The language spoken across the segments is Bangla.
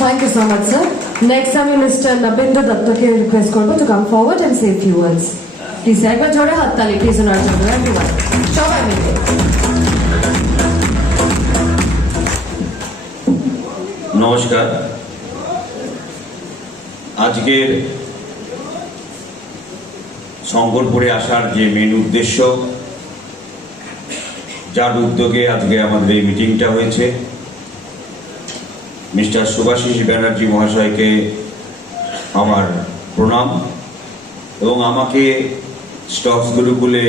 Thank you so much, sir. Next, I will Mr. Nabindu Datta ke request korbo to come forward and say a few words. Please, ekbar jore hath tali, please, onar jonno everyone. Shobai mile. নমস্কার। আজকের শঙ্করপুরে আসার যে মেন উদ্দেশ্য, যার উদ্যোগে আজকে আমাদের এই মিটিংটা হয়েছে, মিস্টার শুভাশিস ব্যানার্জি মহাশয়কে আমার প্রণাম, এবং আমাকে স্টকস গুরুকুলে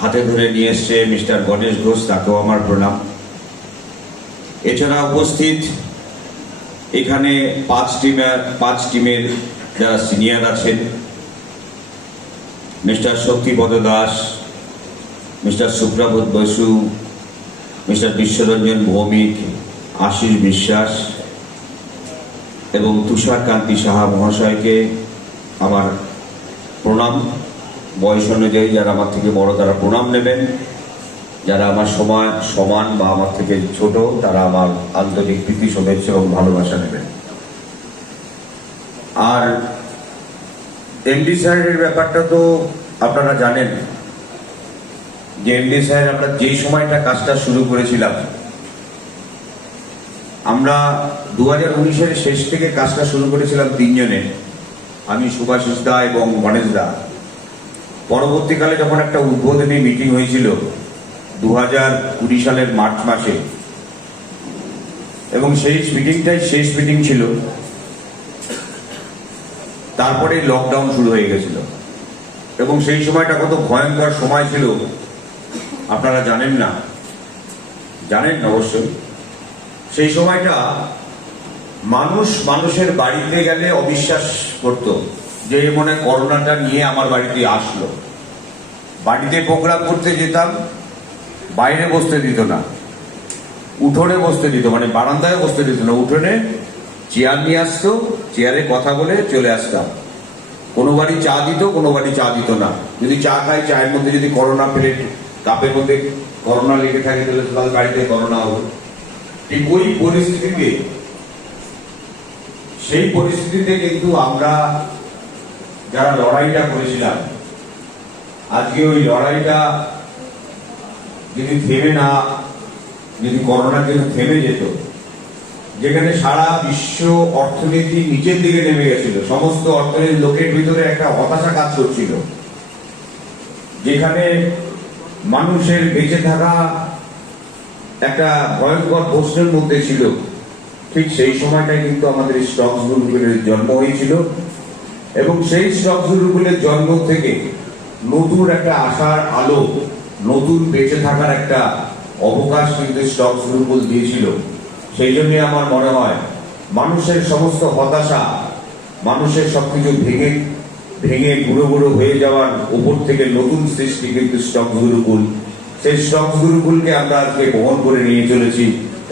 হাতে ধরে নিয়ে এসছে মিস্টার গণেশ ঘোষ, তাকেও আমার প্রণাম। এছাড়া উপস্থিত এখানে পাঁচ টিমের যারা সিনিয়র আছেন, mister Shaktipada Das, mister Suprabodh Basu, mister Biswaranjan Bhowmik, Ashis Biswas এবং তুষার কান্তি সাহা মহাশয়কে আমার প্রণাম। বয়স অনুযায়ী যারা আমার থেকে বড় তারা প্রণাম নেবেন, যারা আমার সমান বা আমার থেকে ছোট তারা আমার আন্তরিক প্রীতি, শুভেচ্ছা এবং ভালোবাসা নেবেন। আর এমডি স্যারের ব্যাপারটা তো আপনারা জানেন যে এমডি স্যার আমরা যেই সময়টা কাজটা শুরু করেছিলাম, আমরা 2019-এর শেষ থেকে কাজটা শুরু করেছিলাম তিনজনে, আমি শুভাশিস দা এবং গণেশ দা। পরবর্তীকালে যখন একটা উদ্বোধনী মিটিং হয়েছিল 2020 সালের মার্চ মাসে, এবং সেই মিটিংটাই শেষ মিটিং ছিল, তারপরে লকডাউন শুরু হয়ে গেছিল। এবং সেই সময়টা কত ভয়ঙ্কর সময় ছিল আপনারা জানেন না, জানেন অবশ্যই। সেই সময়টা মানুষের বাড়িতে গেলে অবিশ্বাস করত যে মনে করোনাটা নিয়ে আমার বাড়িতে আসলো। বাড়িতে প্রোগ্রাম করতে যেতাম, বাইরে বসতে দিত না, উঠোনে বসতে দিত, মানে বারান্দায় বসতে দিত না, উঠোনে চেয়ার নিয়ে আসতো, চেয়ারে কথা বলে চলে আসতাম। কোনো বাড়ি চা দিত, কোনো বাড়ি চা দিত না। যদি চা খাই, চায়ের মধ্যে যদি করোনা প্লেট কাপের মধ্যে করোনা লেগে থাকে তাহলে বাড়িতে করোনা হবে। ঠিক ওই পরিস্থিতিতে, সেই পরিস্থিতিতে কিন্তু আমরা যারা লড়াইটা করেছিলাম, আজকে ওই লড়াইটা যদি করোনা যদি থেমে যেত, যেখানে সারা বিশ্ব অর্থনীতি নিচের দিকে নেমে গেছিল, সমস্ত অর্থনীতির লোকের ভিতরে একটা হতাশা কাজ করছিল, যেখানে মানুষের বেঁচে থাকা একটা ভয়ঙ্কর প্রশ্নের মধ্যে ছিল, ঠিক সেই সময়টাই কিন্তু আমাদের স্টকস গুরুকুলের জন্ম হয়েছিল। এবং সেই স্টকস গুরুকুলের জন্ম থেকে নতুন একটা আশার আলো, নতুন বেঁচে থাকার একটা অবকাশ কিন্তু স্টকস গুরুকুল দিয়েছিল। সেই জন্য আমার মনে হয় মানুষের সমস্ত হতাশা, মানুষের সবকিছু ভেঙে গুঁড়ো হয়ে যাওয়ার উপর থেকে নতুন সৃষ্টি কিন্তু স্টকস গুরুকুল। সেই স্টকস গুরুকুলকে আমরা আজকে বহন করে নিয়ে চলেছি,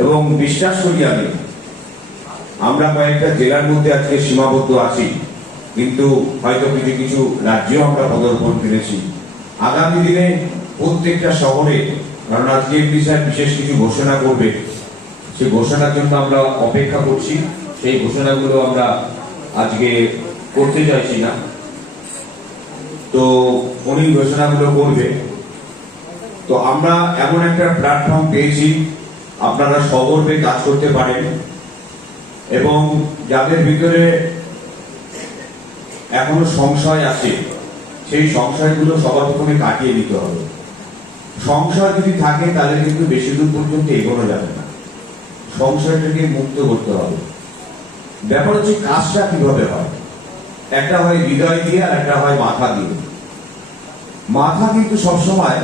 এবং বিশ্বাস করি আমরা কয়েকটা জেলার মধ্যে আজকে সীমাবদ্ধ আছি, কিন্তু হয়তো কিছু রাজ্যেও আমরা পদার্পণ করেছি। আগামী দিনে প্রত্যেকটা শহরে, কারণ আজকে বিশেষ কিছু ঘোষণা করবে, সেই ঘোষণার জন্য আমরা অপেক্ষা করছি। সেই ঘোষণাগুলো আমরা আজকে করতে চাইছি না, তো উনি ঘোষণাগুলো করবে। তো আমরা এমন একটা প্ল্যাটফর্ম পেয়েছি, আপনারা সগর্বে কাজ করতে পারেন, এবং যাদের ভিতরে এখনো সংশয় আছে, সেই সংশয়গুলো সবার প্রথমে কাটিয়ে দিতে হবে। সংশয় যদি থাকে তাহলে কিন্তু বেশি দূর পর্যন্ত এগোনো যাবে না, সংশয়টাকে মুক্ত করতে হবে। ব্যাপার হচ্ছে কাজটা কিভাবে হয়, একটা হয় হৃদয় দিয়ে আর একটা হয় মাথা দিয়ে। মাথা কিন্তু সবসময়,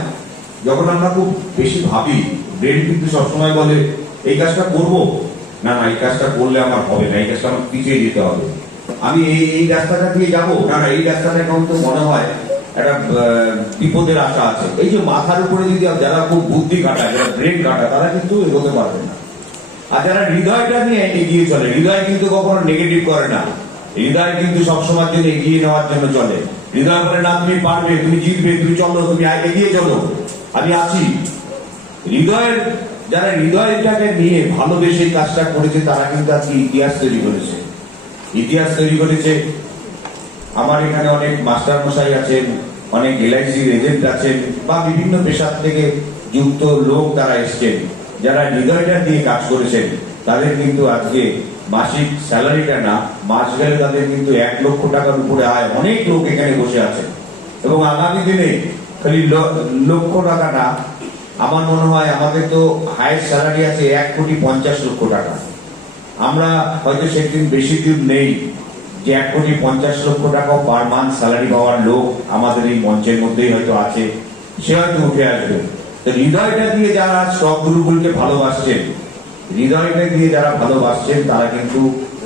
যখন আমরা খুব বেশি ভাবি, ব্রেন কিন্তু সবসময় বলে এই কাজটা করবো না, এই কাজটা করলে আমার হবে না, এই কাজটা আমার পিছিয়ে যেতে হবে, আমি এই রাস্তাটা দিয়ে যাবো না, এই রাস্তাটা এখন তো মনে হয় একটা বিপদের আশা আছে। এই যে মাথার উপরে যদি যারা খুব বুদ্ধি কাটায়, যারা ব্রেন কাটায়, তারা কিন্তু এগোতে পারবে না। আর যারা হৃদয়টা নিয়ে এগিয়ে চলে, হৃদয় কিন্তু কখনো নেগেটিভ করে না, হৃদয় কিন্তু সবসময়ের জন্য এগিয়ে নেওয়ার জন্য চলে। হৃদয় বলে না, তুমি পারবে, তুমি জিতবে, তুমি চলো, তুমি এগিয়ে চলো, আমি আছি। হৃদয়ের যারা হৃদয়টাকে নিয়ে ভালোবেসে কাজটা করেছে তারা কিন্তু আজকে ইতিহাস তৈরি করেছে। ইতিহাস তৈরি করেছে। আমার এখানে অনেক মাস্টার মশাই আছেন, অনেক এলআইসির এজেন্ট আছেন, বা বিভিন্ন পেশার থেকে যুক্ত লোক তারা এসছেন, যারা হৃদয়টা দিয়ে কাজ করেছেন। তাদের কিন্তু আজকে মাসিক স্যালারিটা না, মাস গেলে তাদের কিন্তু 1 লক্ষ টাকার উপরে আয়। অনেক লোক এখানে বসে আছেন এবং আগামী দিনে খালি লক্ষ টাকা না, আমার মনে হয় আমাদের তো হাইয়েস্ট স্যালারি আছে 1,50,00,000 টাকা। আমরা হয়তো সেদিন বেশি দিন নেই যে 1,50,00,000 টাকা পার মান্থ স্যালারি পাওয়ার লোক আমাদের এই মঞ্চের মধ্যেই হয়তো আছে, সে হয়তো উঠে আসবে। তো হৃদয়টা দিয়ে যারা স্টক গ্রুপগুলোকে ভালোবাসছেন, হৃদয়টা দিয়ে যারা ভালোবাসছেন তারা কিন্তু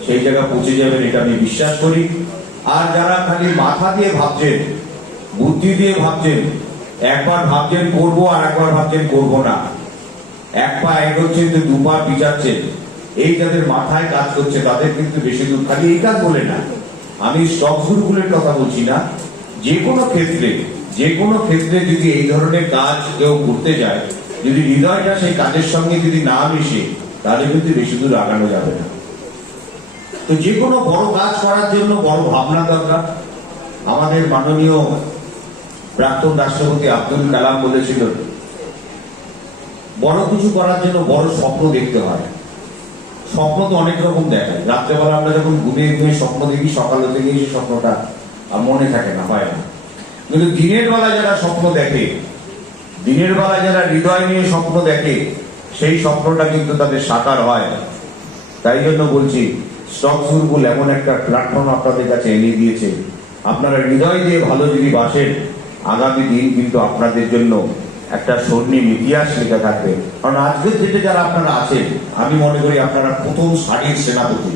সেই জায়গায় পৌঁছে যাবেন, এটা আমি বিশ্বাস করি। আর যারা খালি মাথা দিয়ে ভাবছেন, বুদ্ধি দিয়ে ভাবছেন, একবার ভাবছেন করবো আর একবার ভাবছেন করবো না, এক পা এগোচ্ছেন তো 2 পা পিছাচ্ছেন, এই যাদের মাথায় কাজ করছে তাদের কিন্তু বেশি দূর। খালি এই কাজ বলে না, আমি স্টক গ্রুপগুলোর কথা বলছি না, যে কোনো ক্ষেত্রে যদি এই ধরনের কাজ কেউ করতে যায়, যদি হৃদয়টা সেই কাজের সঙ্গে যদি না মিশে, তাহলে কিন্তু বেশি দূর আগানো যাবে না। তো যে কোনো বড় কাজ করার জন্য বড় ভাবনা দরকার। আমাদের মাননীয় প্রাক্তন রাষ্ট্রপতি আব্দুল কালাম বলেছিল, বড় কিছু করার জন্য বড় স্বপ্ন দেখতে হয়। স্বপ্ন তো অনেক রকম দেখায়। রাত্রেবেলা আমরা যখন ঘুমিয়ে স্বপ্ন দেখি, সকাল হতে গিয়ে সেই স্বপ্নটা আর মনে থাকে না, হয় না। কিন্তু দিনের বেলায় যারা স্বপ্ন দেখে, দিনের বেলায় যারা হৃদয় নিয়ে স্বপ্ন দেখে, সেই স্বপ্নটা কিন্তু তাদের সাকার হয়। তাই জন্য বলছি, স্টক গ্রুপ এমন একটা প্ল্যাটফর্ম আপনাদের কাছে এনে দিয়েছে, আপনারা হৃদয় দিয়ে ভালো যদি বাসেন, আগামী দিন কিন্তু আপনাদের জন্য একটা স্বর্ণিম ইতিহাস লেখা থাকবে। কারণ আজকের ডেটে যারা আপনারা আছেন, আমি মনে করি আপনারা প্রথম সারির সেনাপতি,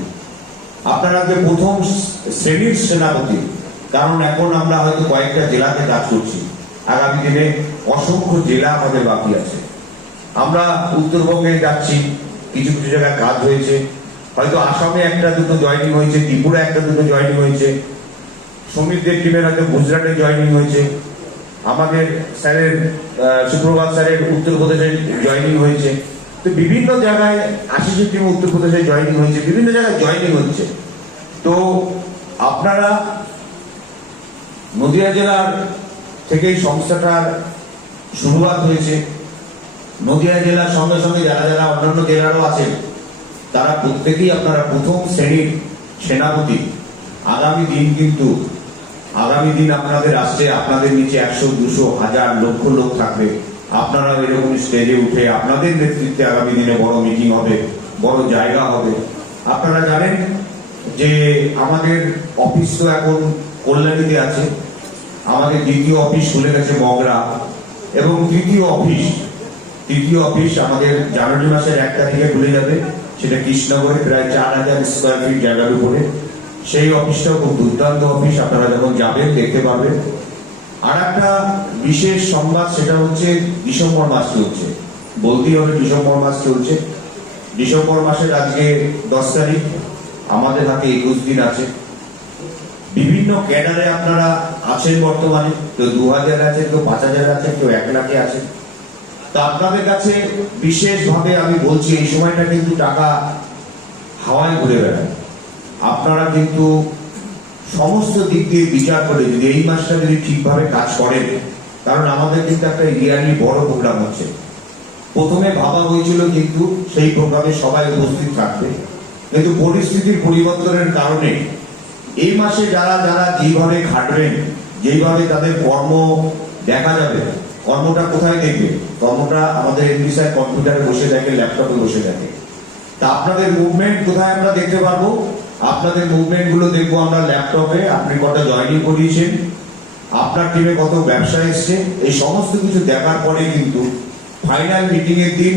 আপনারা প্রথম শ্রেণীর সেনাপতি। কারণ এখন আমরা হয়তো কয়েকটা জেলাতে কাজ করছি, আগামী দিনে অসংখ্য জেলা আমাদের বাকি আছে। আমরা উত্তরবঙ্গে যাচ্ছি, কিছু কিছু জায়গায় কাজ হয়েছে, হয়তো আসামে 1-2 জয়েনিং হয়েছে, ত্রিপুরা 1-2 জয়েনিং হয়েছে, সমীরদের টিমের হয়তো গুজরাটে জয়েনিং হয়েছে, আমাদের স্যারের সুপ্রভাত স্যারের উত্তরপ্রদেশে জয়েনিং হয়েছে। তো বিভিন্ন জায়গায় আশিসের টিম উত্তরপ্রদেশে জয়েনিং হয়েছে, বিভিন্ন জায়গায় জয়েনিং হচ্ছে। তো আপনারা নদিয়া জেলার থেকে এই সংস্থাটার শুরুয়াত হয়েছে। নদিয়া জেলার সঙ্গে সঙ্গে যারা যারা অন্যান্য জেলারও আছেন, তারা প্রত্যেকেই আপনারা প্রথম শ্রেণীর সেনাপতি। আগামী দিন আপনাদের রাষ্ট্রে আপনাদের নিচে 100, 200, 1000, লক্ষ লোক থাকবে। আপনারা এরকম স্টেজে উঠে আপনাদের নেতৃত্বে আগামী দিনে বড় মিটিং হবে, বড় জায়গা হবে। আপনারা জানেন যে আমাদের অফিস তো এখন কল্যাণীতে আছে, আমাদের দ্বিতীয় অফিস খুলে গেছে মগরা, এবং তৃতীয় অফিস আমাদের জানুয়ারি মাসের 1 তারিখে খুলে যাবে, সেটা কৃষ্ণনগরে প্রায় 4000 স্কোয়ার ফিট জায়গার উপরে। সেই অফিসটাও খুব দুর্দান্ত অফিস, আপনারা যখন যাবেন দেখতে পাবেন। আর একটা বিশেষ সংবাদ, সেটা হচ্ছে ডিসেম্বর মাস চলছে, বলতেই হবে ডিসেম্বর মাস চলছে। ডিসেম্বর মাসের আজকে 10 তারিখ, আমাদের হাতে 21 দিন আছে। বিভিন্ন ক্যাডারে আপনারা আছেন বর্তমানে, কেউ 2000 আছে, কেউ 5000 আছে, কেউ 1 লাখে আছে। তা আপনাদের কাছে বিশেষভাবে আমি বলছি, এই সময়টা কিন্তু টাকা হাওয়ায় ঘুরে বেড়ায়। আপনারা কিন্তু সমস্ত দিক দিয়ে বিচার করে যদি এই মাসটা যদি ঠিকভাবে কাজ করেন, কারণ আমাদের কিন্তু একটা ইয়ারলি বড় প্রোগ্রাম হচ্ছে। প্রথমে ভাবা হয়েছিল কিন্তু সেই প্রোগ্রামে সবাই উপস্থিত থাকবে, কিন্তু পরিস্থিতির পরিবর্তনের কারণে এই মাসে যারা যারা যেভাবে খাটবেন, যেভাবে তাদের কর্ম দেখা যাবে, কর্মটা কোথায় দেখবে? কর্মটা আমাদের এমপি স্যার কম্পিউটারে বসে দেখে, ল্যাপটপে বসে দেখে। তা আপনাদের মুভমেন্ট কোথায় আমরা দেখতে পারবো? আপনাদের মুভমেন্ট গুলো দেখবো আমরা ল্যাপটপে। আপনি কত জয়েনিং করিয়েছেন, আপনার টিমে কত ব্যবসা এসছে, এই সমস্ত কিছু দেখার পরে কিন্তু ফাইনাল মিটিং এর দিন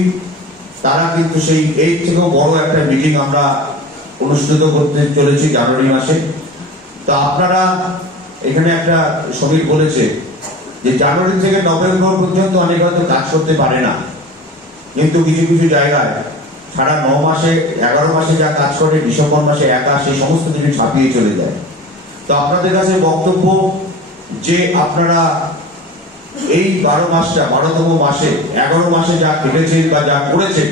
তারা কিন্তু সেই এর থেকেও বড় একটা মিটিং আমরা অনুষ্ঠিত করতে চলেছি জানুয়ারি মাসে। তো আপনারা এখানে একটা শ্রমিক বলেছে যে জানুয়ারি থেকে নভেম্বর পর্যন্ত অনেক হয়তো কাজ করতে পারে না, কিন্তু কিছু কিছু জায়গায় সারা 9 মাসে 11 মাসে যা কাজ করে ডিসেম্বর মাসে একা সেই সমস্ত কিছু ছাপিয়ে চলে যায়। তো আপনাদের কাছে বক্তব্য যে আপনারা এই 12তম মাসে 11 মাসে যা কেটেছেন বা যা করেছেন,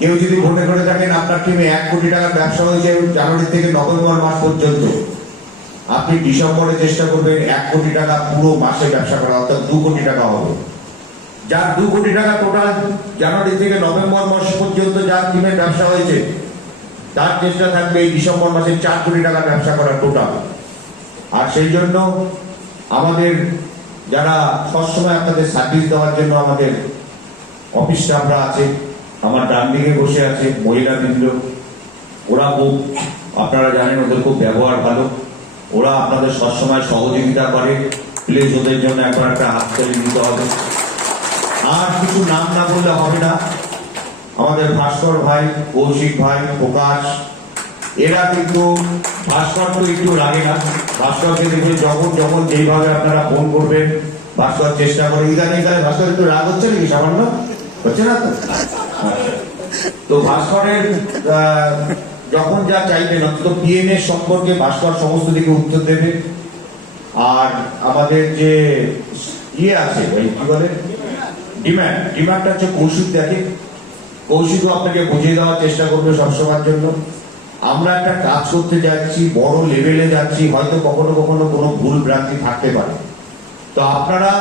কেউ যদি মনে করে থাকেন আপনার টিমে 1 কোটি টাকার ব্যবসা হয়েছে জানুয়ারি থেকে নভেম্বর মাস পর্যন্ত, আপনি ডিসেম্বরে চেষ্টা করবেন 1 কোটি টাকা পুরো মাসে ব্যবসা করা, অর্থাৎ 2 কোটি টাকা হবে। যার 2 কোটি টাকা টোটাল জানুয়ারি থেকে নভেম্বর মাস পর্যন্ত যার টিমের ব্যবসা হয়েছে, তার চেষ্টা থাকবে এই ডিসেম্বর মাসে 4 কোটি টাকার ব্যবসা করা টোটাল। আর সেই জন্য আমাদের যারা সবসময় আপনাদের সার্ভিস দেওয়ার জন্য আমাদের অফিস স্টাফরা আছে, আমার ডান দিকে বসে আছে মহিলা বৃন্দ, ওরা খুব, আপনারা জানেন ওদের খুব ব্যবহার ভালো, ওরা আপনাদের সবসময় সহযোগিতা করে। প্লিজ ওদের জন্য একবার একটা হাততালি দিতে হবে। আর কিছু নাম না বললে হবে না, আমাদের ভাস্কর ভাই, কৌশিক ভাই, প্রকাশ, এরা কিন্তু, ভাস্কর তো একটু লাগে না, ভাস্করকে দেখে যখন যেইভাবে আপনারা ফোন করবেন ভাস্কর চেষ্টা করে। ইদানিং কালে ভাস্কর একটু রাগ হচ্ছে নাকি? সামান্য হচ্ছে না তো? তো ভাস্করের যখন যা চাইবেন, অন্তত পিএনএ সম্পর্কে ভাস্কর সমস্ত দিকে উত্তর দেবে। আর আমাদের যে আছে কি বলে ডিমান্ডটা হচ্ছে কৌশিক দেখে, কৌশিকও আপনাকে বুঝিয়ে দেওয়ার চেষ্টা করবে সবসময়ের জন্য। আমরা একটা কাজ করতে যাচ্ছি, বড় লেভেলে যাচ্ছি, হয়তো কখনো কখনো কোনো ভুল ভ্রান্তি থাকতে পারে। তো আপনারা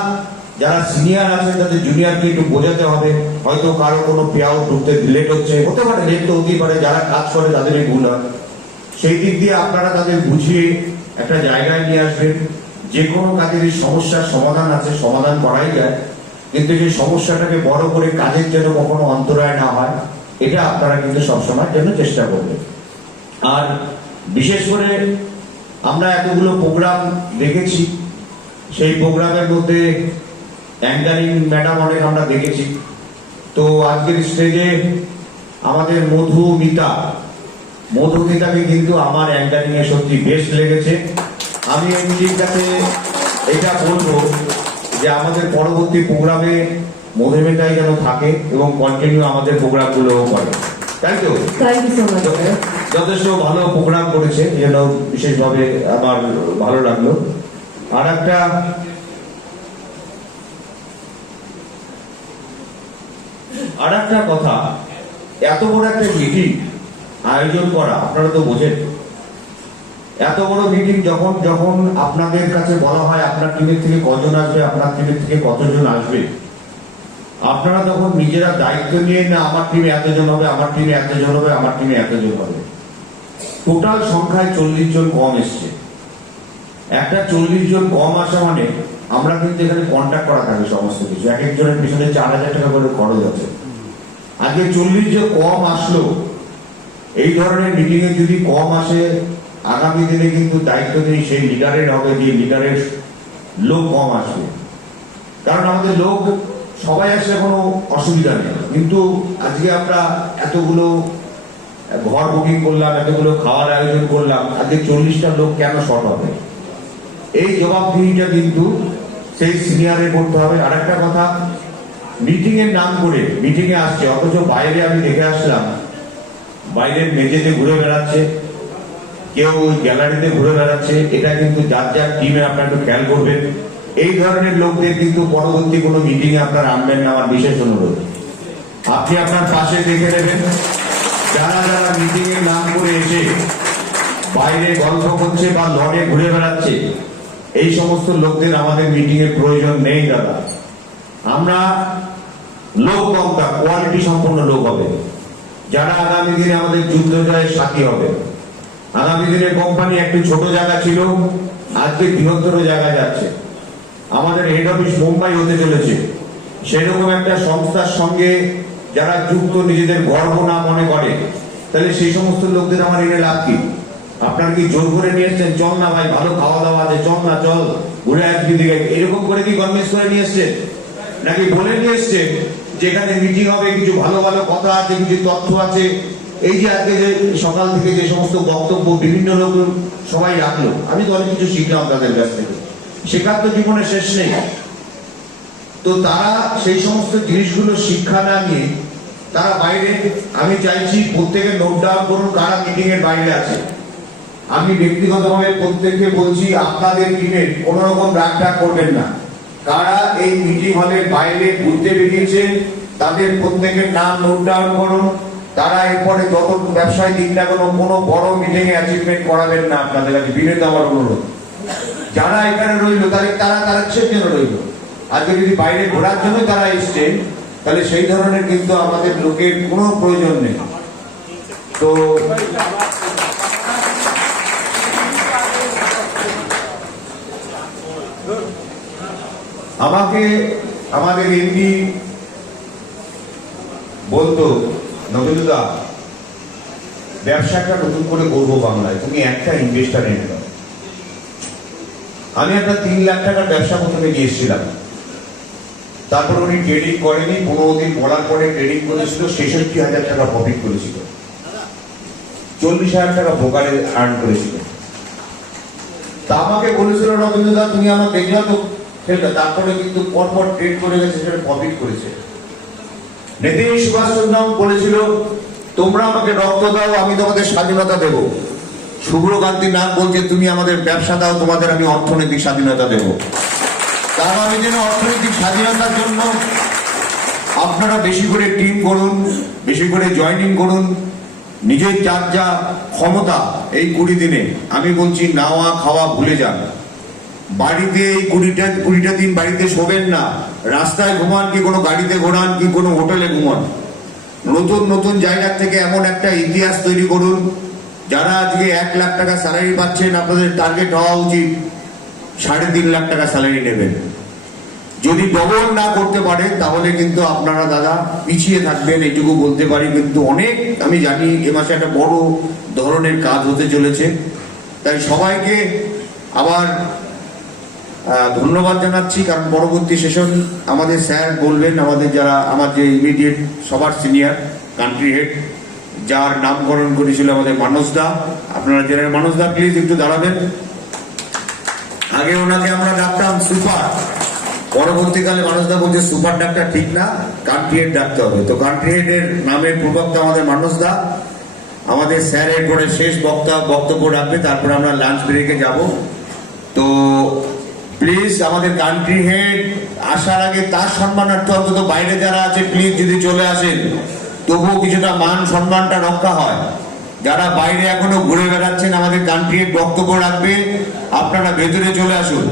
যারা সিনিয়র আছেন তাদের জুনিয়রকে একটু বোঝাতে হবে, হয়তো কারো কোনো পে আউট ঢুকতে লেট হচ্ছে, হতে পারে, লেট তো হতেই পারে, যারা কাজ করে তাদেরই ভুল হয়। সেই দিক দিয়ে আপনারা তাদের বুঝিয়ে একটা জায়গায় নিয়ে আসবেন। যে কোনো কাজের সমস্যার সমাধান আছে, সমাধান করাই যায়, কিন্তু সেই সমস্যাটাকে বড় করে কাজের জন্য কখনো অন্তরায় না হয়, এটা আপনারা কিন্তু সবসময়ের জন্য চেষ্টা করবেন। আর বিশেষ করে আমরা এতগুলো প্রোগ্রাম দেখেছি, সেই প্রোগ্রামের মধ্যে অ্যাঙ্কারিং ম্যাডাম অনেক আমরা দেখেছি। তো আজকের স্টেজে আমাদের মধুমিতাকে কিন্তু আমার অ্যাঙ্কারিং এ সত্যি বেস্ট লেগেছে। আমি এই মিটিংটাতে এটা বলবো যে আমাদের পরবর্তী প্রোগ্রামে মধুমিতাই যেন থাকে এবং কন্টিনিউ আমাদের প্রোগ্রামগুলোও করে। তাই তো? Thank you so much. যথেষ্ট ভালো প্রোগ্রাম করেছে, যেন বিশেষভাবে আমার ভালো লাগলো। আর একটা কথা, এত বড় একটা মিটিং আয়োজন করা, আপনারা তো বোঝেন, এত বড় মিটিং যখন আপনাদের কাছে বলা হয় আপনার টিমের থেকে কজন আসবে, আপনার টিমের থেকে কতজন আসবে, আপনারা তখন নিজেরা দায়িত্ব নিয়ে, না আমার টিমে এতজন হবে, আমার টিমে এতজন হবে, আমার টিমে এতজন হবে। টোটাল সংখ্যায় 40 জন কম এসছে। একটা 40 জন কম আসা মানে আমরা কিন্তু এখানে কন্ট্যাক্ট করা থাকে সমস্ত কিছু, এক একজনের পিছনে 4,000 টাকা করে খরচ আছে। আজকে 40 যে কম আসলো, এই ধরনের মিটিং এ যদি কম আসে, আগামী দিনে কিন্তু দায়িত্ব নেই সেই লিডারের হবে, যে লিডারের লোক কম আসবে। কারণ আমাদের লোক সবাই আসলে কোনো অসুবিধা নেই, কিন্তু আজকে আমরা এতগুলো ঘর বুকিং করলাম, এতগুলো খাওয়ার আয়োজন করলাম, আজকে 40টা লোক কেন শর্ট হবে? এই জবাবদিহিটা কিন্তু সেই সিনিয়রে করতে হবে। আর একটা কথা, মিটিং এর নাম করে মিটিং এ আসছে, অথচ বাইরে আমি দেখে আসলাম বাইরের মেঝেতে ঘুরে বেড়াচ্ছে, কেউ গ্যালারিতে ঘুরে বেড়াচ্ছে। এটা কিন্তু যার যার টিমে আপনারা একটু খেয়াল করবেন। এই ধরনের লোকদের কিন্তু পরবর্তী কোনো মিটিং এ আপনারা আনবেন না, আমার বিশেষ অনুরোধ। আপনি আপনার পাশে দেখে নেবেন, যারা যারা মিটিং এর নাম করে এসে বাইরে গল্প করছে বা লনে ঘুরে বেড়াচ্ছে, এই সমস্ত লোকদের আমাদের মিটিং এর প্রয়োজন নেই দাদা। আমরা লোক কমটা কোয়ালিটি সম্পন্ন লোক হবে, যারা আগামী দিনে আমাদের যুদ্ধ জয়ের সাথী হবে। আগামী দিনে কোম্পানি একটু ছোট জায়গা ছিল, আজকে বৃহত্তর জায়গায় যাচ্ছে। আমাদের হেড অফিস মুম্বাই হতে চলেছে, সেরকম একটা সংস্থার সঙ্গে যারা যুক্ত, নিজেদের গর্ব না মনে করে, তাহলে সেই সমস্ত লোকদের আমার এনে লাভ কি? আপনারা কি জোর করে নিয়ে এসছেন, চল না ভাই ভালো খাওয়া দাওয়া আছে, চল না, চল ঘুরে আসবি দিকে, এরকম করে কি কনভিন্স করে নিয়ে এসছেন? নাকি বলে নিয়ে এসছে যেখানে মিটিং হবে, কিছু ভালো ভালো কথা আছে, কিছু তথ্য আছে? এই যে আজকে যে সকাল থেকে যে সমস্ত বক্তব্য বিভিন্ন লোক সবাই রাখলো, আমি তো অনেক কিছু শিখলাম তাদের কাছ থেকে। শেখার তো জীবনে শেষ নেই। তো তারা সেই সমস্ত জিনিসগুলো শিক্ষা না নিয়ে তারা বাইরে, আমি চাইছি প্রত্যেকে নোট ডাউন করুন কারা মিটিং এর বাইরে আছে। আমি ব্যক্তিগতভাবে প্রত্যেককে বলছি, আপনাদের টিমে কোন রকম রাগ করবেন না। কারা এই মিটিং হলের বাইরে ঘুরতে বেরিয়েছে তাদের প্রত্যেকের নাম নোট ডাউন করুন। তারা এরপরে যত ব্যবসায় দিক না কোনো বড় মিটিং এ অ্যাচিভমেন্ট করাবেন না। আপনাদের কাছে বিনীত আমার অনুরোধ, যারা এখানে রইলো তারা কিসের জন্য রইলো? আজকে যদি বাইরে ঘোরার জন্য তারা এসছেন, তাহলে সেই ধরনের কিন্তু আমাদের লোকের কোনো প্রয়োজন নেই। তো আমাকে আমাদের এমপি বলতো, নবীনদা ব্যবসাটা নতুন করে করবো বাংলায়, তুমি একটা ইনভেস্টার এনে দাও। আমি একটা 3 লাখ টাকার ব্যবসা প্রথমে নিয়ে এসেছিলাম। তারপর উনি ট্রেডিং করেনি, 15 দিন বলার পরে ট্রেডিং করেছিল, 66,000 টাকা প্রফিট করেছিল, 40,000 টাকা ব্রোকারে আর্ন করেছিল। তা আমাকে বলেছিল, রবীন্দ্রদা তুমি আমার দেখলা তো সেটা, তারপরে কিন্তু পরপর ট্রেড করে গেছে, সেটা প্রফিট করেছে। নেতাজি সুভাষচন্দ্র বলেছিল, তোমরা আমাকে রক্ত দাও, আমি তোমাদের স্বাধীনতা দেব। শুভ্রকান্তি নাগ বলছে, তুমি আমাদের ব্যবসা দাও, তোমাদের আমি অর্থনৈতিক স্বাধীনতা দেব। তার আমি যেন অর্থনৈতিক স্বাধীনতার জন্য আপনারা বেশি করে টিম করুন, বেশি করে জয়েনিং করুন, নিজের যার যা ক্ষমতা এই 20 দিনে আমি বলছি নাওয়া খাওয়া ভুলে যান। বাড়িতে এই 20টা দিন বাড়িতে শোবেন না, রাস্তায় ঘুমান কি কোনো গাড়িতে ঘোরান কি কোনো হোটেলে ঘুমান। নতুন নতুন জায়গা থেকে এমন একটা ইতিহাস তৈরি করুন। যারা আজকে 1 লাখ টাকা স্যালারি পাচ্ছেন, আপনাদের টার্গেট হওয়া উচিত 3.5 লাখ টাকা স্যালারি নেবেন। যদি ডবল না করতে পারেন তাহলে কিন্তু আপনারা দাদা পিছিয়ে থাকবেন, এইটুকু বলতে পারি। কিন্তু অনেক আমি জানি এ মাসে একটা বড় ধরনের কাজ হতে চলেছে। তাই সবাইকে আবার ধন্যবাদ জানাচ্ছি, কারণ পরবর্তী সেশন আমাদের স্যার বলবেন, আমাদের যারা আমার যে ইমিডিয়েট সবার সিনিয়র কান্ট্রি হেড, যার নামকরণ করেছিল আমাদের মানস দা। আপনারা জেনারেল মানস দা প্লিজ একটু দাঁড়াবেন। আগে ওনাকে আমরা ডাকতাম সুপার, পরবর্তীকালে মানস দা বলছে সুপার ডাক্তার ঠিক না, কান্ট্রি হেড ডাকতে হবে। তো কান্ট্রি হেডের নামের পূর্বক্তা আমাদের মানস দা। আমাদের স্যারের পরে শেষ বক্তব্য রাখবে, তারপরে আমরা লাঞ্চ ব্রেকে যাব। তো প্লিজ আমাদের কান্ট্রি হেড আসার আগে তার সম্মানার্থে অন্তত বাইরে যারা আছে প্লিজ যদি চলে আসেন, তবুও কিছুটা মান সম্মানটা রক্ষা হয়। যারা বাইরে এখনো ঘুরে বেড়াচ্ছেন, আমাদের কান্ট্রি হেড বক্তব্য রাখবে, আপনারা ভেতরে চলে আসুন।